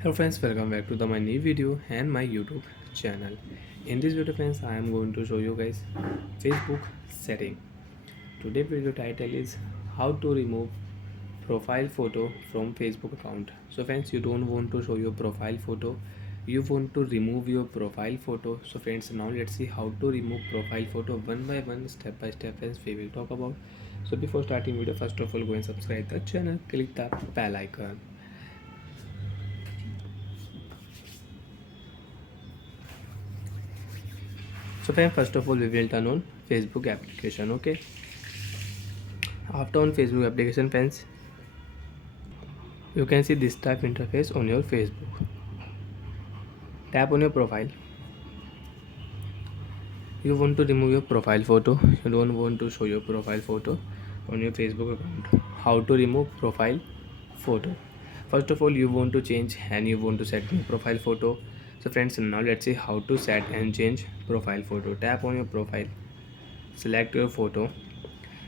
Hello friends, welcome back to my new video and my YouTube channel. In this video friends, I am going to show you guys Facebook setting. Today video title is how to remove profile photo from Facebook account. So friends, you don't want to show your profile photo, you want to remove your profile photo. So friends, now let's see how to remove profile photo one by one, step by step, friends we will talk about. So before starting video, first of all go and subscribe the channel, click the bell icon. So friends, first of all we will turn on Facebook application. Okay, after on Facebook application friends, you can see this type interface on your Facebook. Tap on your profile. You want to remove your profile photo, you don't want to show your profile photo on your Facebook account. How to remove profile photo? First of all, you want to change and you want to set new profile photo. So friends, now let's see how to set and change profile photo. Tap on your profile, select your photo.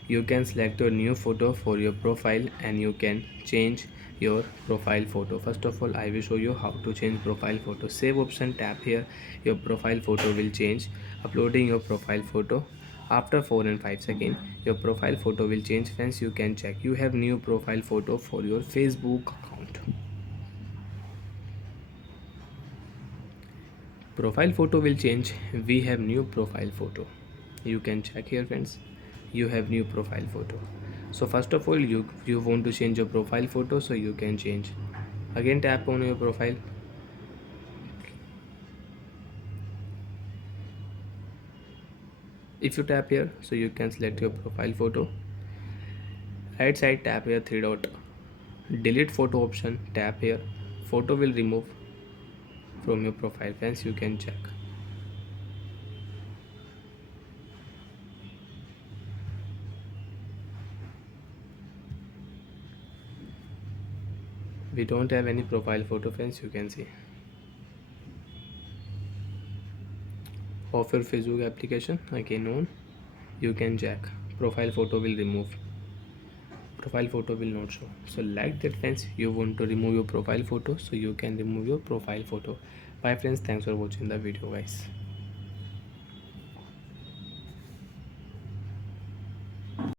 You can select your new photo for your profile and you can change your profile photo. First of all, I will show you how to change profile photo. Save option, tap here, your profile photo will change. Uploading your profile photo. After 4 and 5 seconds, your profile photo will change. Friends, you can check you have new profile photo for your Facebook account. Profile photo will change. We have new profile photo. You can check here friends, you have new profile photo. So first of all, you want to change your profile photo, so you can change. Again tap on your profile. If you tap here, so you can select your profile photo. Right side, tap here three dot, delete photo option, tap here, photo will remove from your profile. Friends, you can check. We don't have any profile photo friends, you can see. Of your Facebook application, again on, you can check. Profile photo will remove, profile photo will not show. So like that friends, you want to remove your profile photo, so you can remove your profile photo. Bye friends, thanks for watching the video guys.